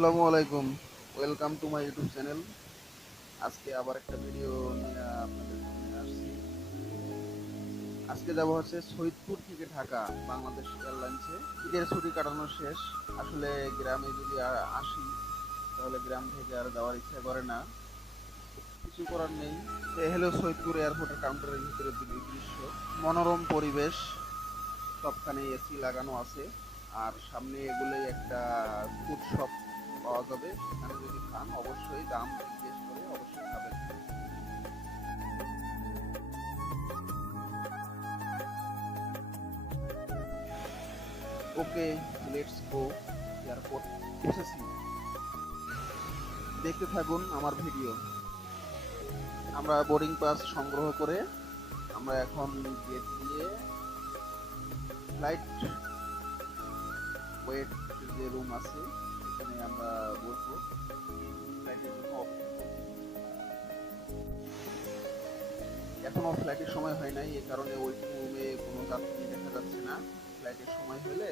আসসালামু আলাইকুম। Welcome to my YouTube channel. আজকে আবার একটা ভিডিও নিয়ে আপনাদের সামনে আসছি। আজকে যাব হচ্ছে সৈয়দপুর থেকে ঢাকা বাংলাদেশ এয়ারলাইন্সে। ঈদের ছুটি কাটানো শেষ। আসলে গ্রামে যদি আসি তাহলে গ্রাম থেকে আর যাওয়ার ইচ্ছা করে না, কিছু করার নেই। এ হলো সৈয়দপুর এয়ারপোর্টের কাউন্টারের ভিতরে দৃশ্য। মনোরম পরিবেশ, সবখানে এসি লাগানো আছে। আর সামনে এগুলোই একটা ফুড শপ পাওয়া যাবে, সেখানে যদি খান অবশ্যই দাম জিজ্ঞেস করে অবশ্যই খাবেন। ওকে, লেটস গো এয়ারপোর্ট। এসেছি, দেখতে থাকুন আমার ভিডিও। আমরা বোর্ডিং পাস সংগ্রহ করে আমরা এখন গেট দিয়ে ফ্লাইট ওয়েট যে রুম আছে সেখানে আমরা বসবো ফ্লাইটের জন্য অপেক্ষা করছি। এখনো ফ্লাইটের সময় হয় নাই, এই কারণে ওয়েটিং রুমে কোনো যাত্রী দেখা যাচ্ছে না। ফ্লাইটের সময় হলে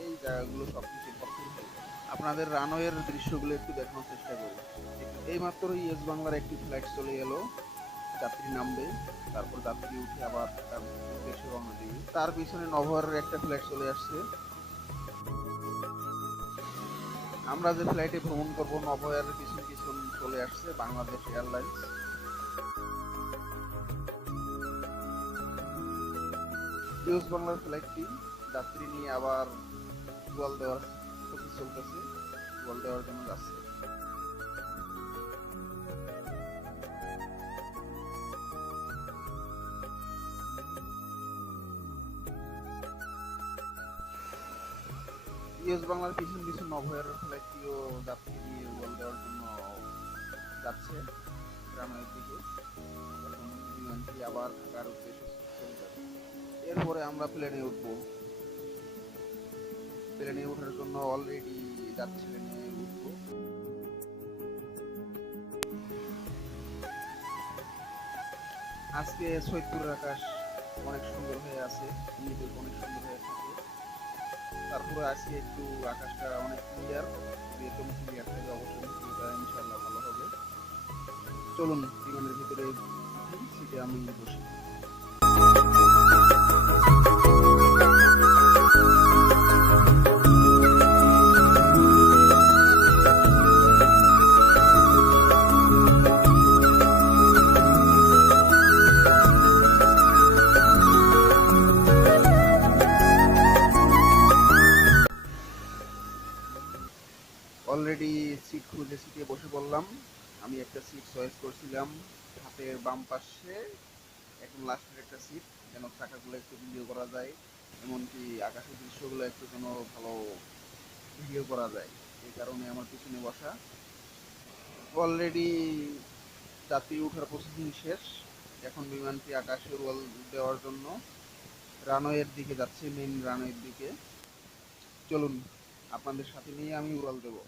এই জায়গাগুলো সবকিছু ভরপুর হবে। আপনাদের রানওয়ের দৃশ্যগুলো একটু দেখানোর চেষ্টা করি। এই মাত্র ইয়েস বাংলার একটি ফ্লাইট চলে এলো, যাত্রী নামবে, তারপর যাত্রী উঠে আবার তার উদ্দেশ্যে রওনা দিবে। তার পিছনে নভোয়ারের একটা ফ্লাইট চলে আসছে। আমরা যে ফ্লাইটে ভ্রমণ করব নভোয়ারের পিছন পিছন চলে আসছে বাংলাদেশ এয়ারলাইন্স। ইউএস বাংলার ফ্লাইটটি যাত্রী নিয়ে আবার গোয়াল দেওয়ার প্রসেস চলতেছে, গোয়াল দেওয়ার জন্য যাচ্ছে। ইউএস বাংলার পিছন পিছন নভোয়ারের ফ্লাইটটিও যাত্রী নিয়ে গোয়াল দেওয়ার জন্য যাচ্ছে গ্রামের দিকে। এখন বিমানটি আবার ঢাকার উদ্দেশ্যে চলে যাবে। এরপরে আমরা প্লেনে উঠবো। প্লেনে ওঠার জন্য অলরেডি যাচ্ছি, প্লেনে উঠবো। আজকে সৈয়দপুরের আকাশ অনেক সুন্দর হয়ে আছে, এমনিতে অনেক সুন্দর হয়ে থাকে। তারপরে আজকে একটু আকাশটা অনেক ক্লিয়ার, একদম ক্লিয়ার থাকে, অবশ্যই ইনশাল্লাহ ভালো হবে। চলুন বিমানের ভিতরে সিটে আমি বসি। অলরেডি সিট খুঁজে সিটে বসে পড়লাম। আমি একটা সিট চয়েস করছিলাম হাতের বাম পাশে, একদম লাস্টের একটা সিট, যেন চাকাগুলো একটু ভিডিও করা যায়, এমনকি আকাশের দৃশ্যগুলো একটু যেন ভালো ভিডিও করা যায়, এই কারণে আমার পিছনে বসা। অলরেডি যাত্রী ওঠার প্রসেসিং শেষ। এখন বিমানটি আকাশে উড়াল দেওয়ার জন্য রানওয়ের দিকে যাচ্ছে, মেইন রানওয়ের দিকে। চলুন আপনাদের সাথে নিয়ে আমি উড়াল দেব।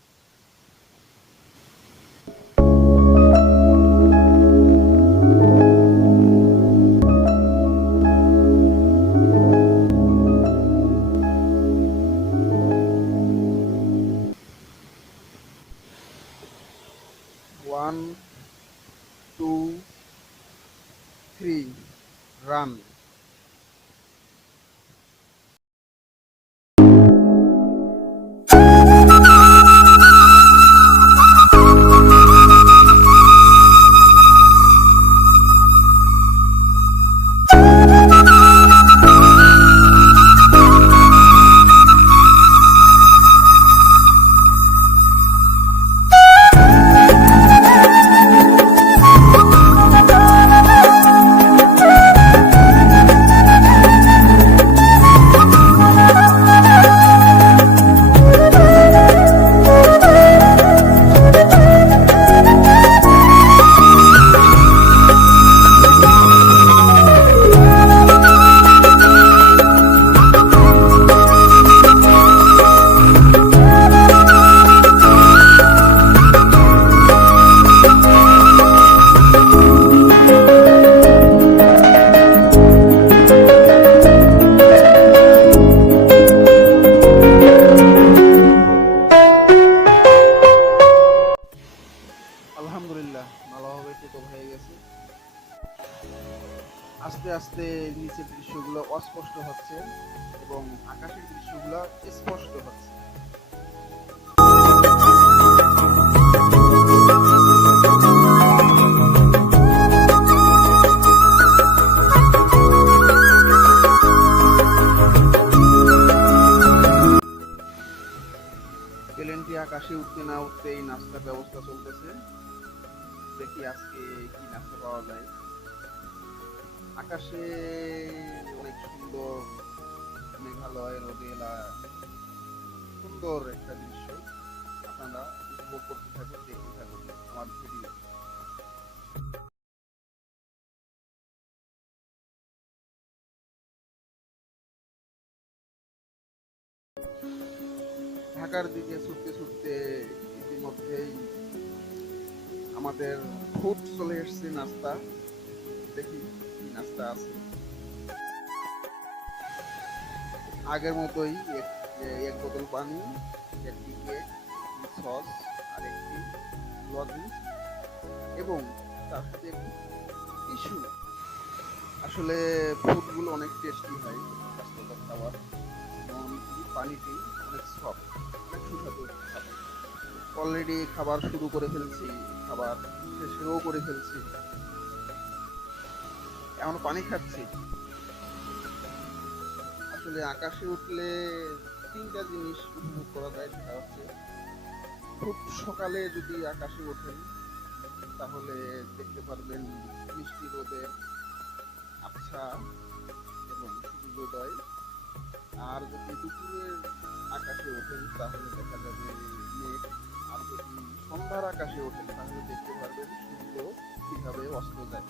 One, two, three, run. আস্তে আস্তে নিচের দৃশ্যগুলো অস্পষ্ট হচ্ছে এবং আকাশের দৃশ্যগুলো স্পষ্ট হচ্ছে। প্লেনটি আকাশে উঠতে না উঠতেই নাস্তার ব্যবস্থা চলতেছে। দেখি আজকে কি নাস্তা পাওয়া যায়। আকাশে অনেক সুন্দর মেঘালয় রোদেলা, সুন্দর একটা দৃশ্য। আপনারা উপভোগ করতে থাকুন, দেখতে থাকুন আমার ভিডিও। ঢাকার দিকে ছুটতে ছুটতে ইতিমধ্যেই আমাদের ফুড চলে এসছে, নাস্তা। দেখি কি নাস্তা আছে। আগের মতোই এক বোতল পানি, একটি কেক, সস আর একটি লজেন্স এবং তার সাথে টিস্যু। আসলে ফুডগুলো অনেক টেস্টি হয়, স্বাস্থ্যকর খাবার এবং পানিটি অনেক সফট, অনেক সুস্বাদু খাবার। অলরেডি খাবার শুরু করে ফেলছি, খাবার শেষও করে ফেলছি, এখন পানি খাচ্ছি। আসলে আকাশে উঠলে তিনটা জিনিস উপভোগ করা যায়, সেটা হচ্ছে খুব সকালে যদি আকাশে ওঠেন তাহলে দেখতে পারবেন মিষ্টি রোদের আবছা এবং সূর্যোদয়। আর যদি দুপুরের আকাশে ওঠেন তাহলে দেখা যাবে মেঘ। আর যদি সন্ধ্যার আকাশে ওঠেন তাহলে দেখতে পারবেন সূর্য কিভাবে অস্ত যায়।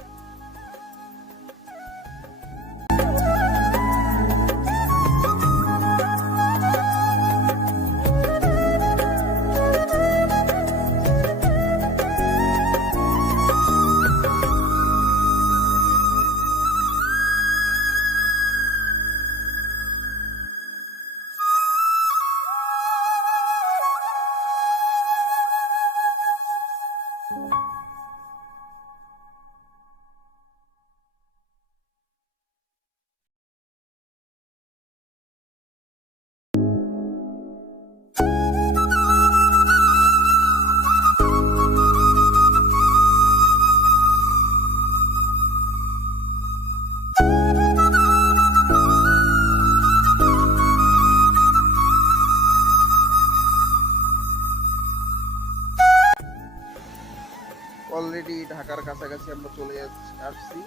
অলরেডি ঢাকার কাছাকাছি আমরা চলে আসছি।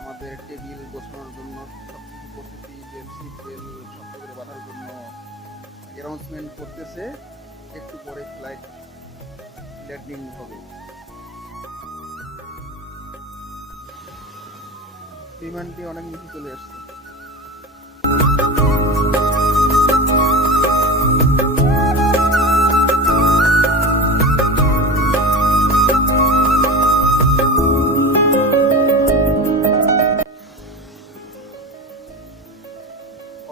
আমাদের টেবিল গোছানোর জন্য সবকিছু প্রস্তুতি, বেল সিট বেল শক্ত করে বাঁধার জন্য অ্যানাউন্সমেন্ট করতেছে। একটু পরে ফ্লাইট ল্যান্ডিং হবে। বিমানটি অনেক নিচে চলে আসছে।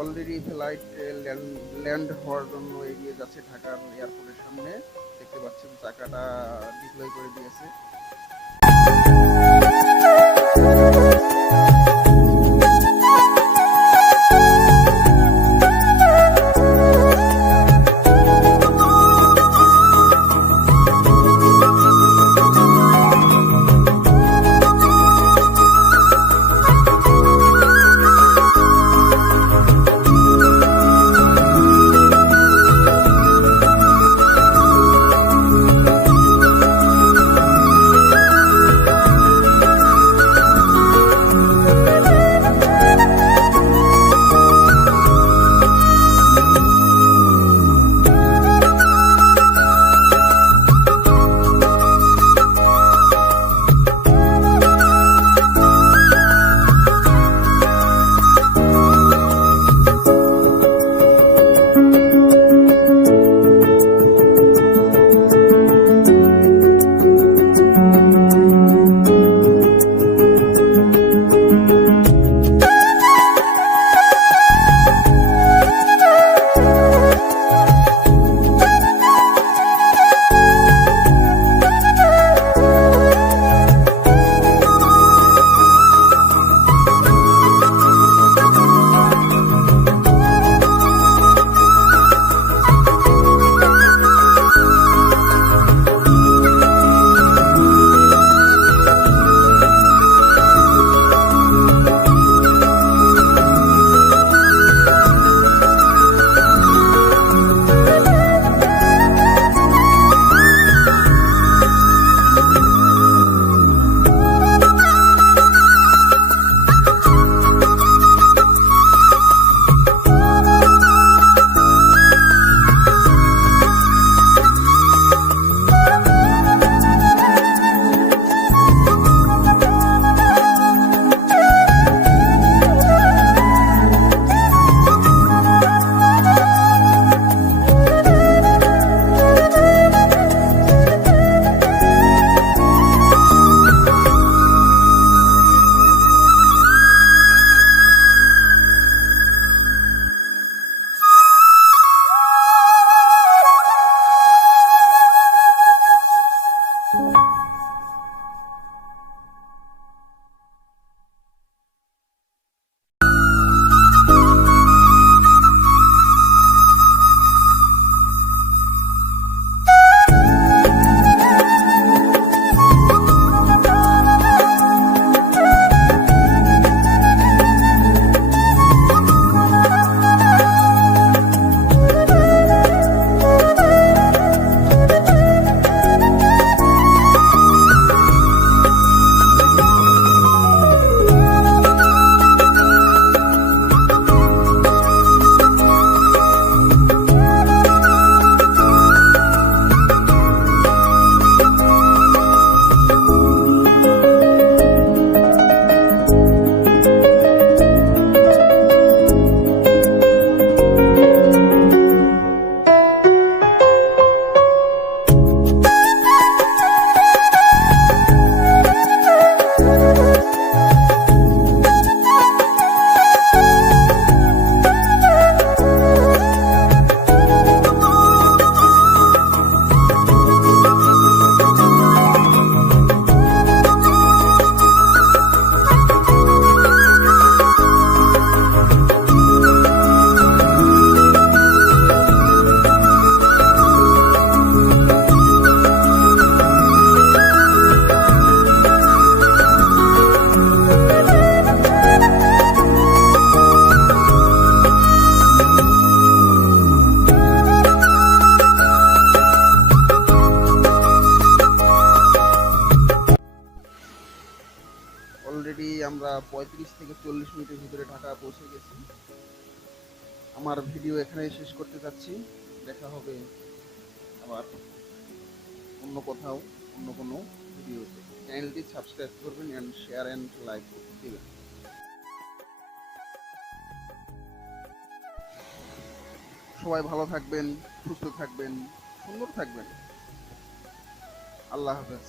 অলরেডি ফ্লাইট ল্যান্ড হওয়ার জন্য এগিয়ে যাচ্ছে ঢাকার এয়ারপোর্টের সামনে। দেখতে পাচ্ছেন চাকাটা ডিপ্লয় করে দিয়েছে। আমরা 35 থেকে 40 মিনিটের ভিতরে ঢাকা পৌঁছে গেছি। আমার ভিডিও এখানেই শেষ করতে যাচ্ছি। দেখা হবে আবার অন্য কোথাও, অন্য কোনো ভিডিওতে। চ্যানেলটি সাবস্ক্রাইব করবেন অ্যান্ড শেয়ার অ্যান্ড লাইক দিবেন। সবাই ভালো থাকবেন, সুস্থ থাকবেন, সুন্দর থাকবেন। আল্লাহ হাফেজ।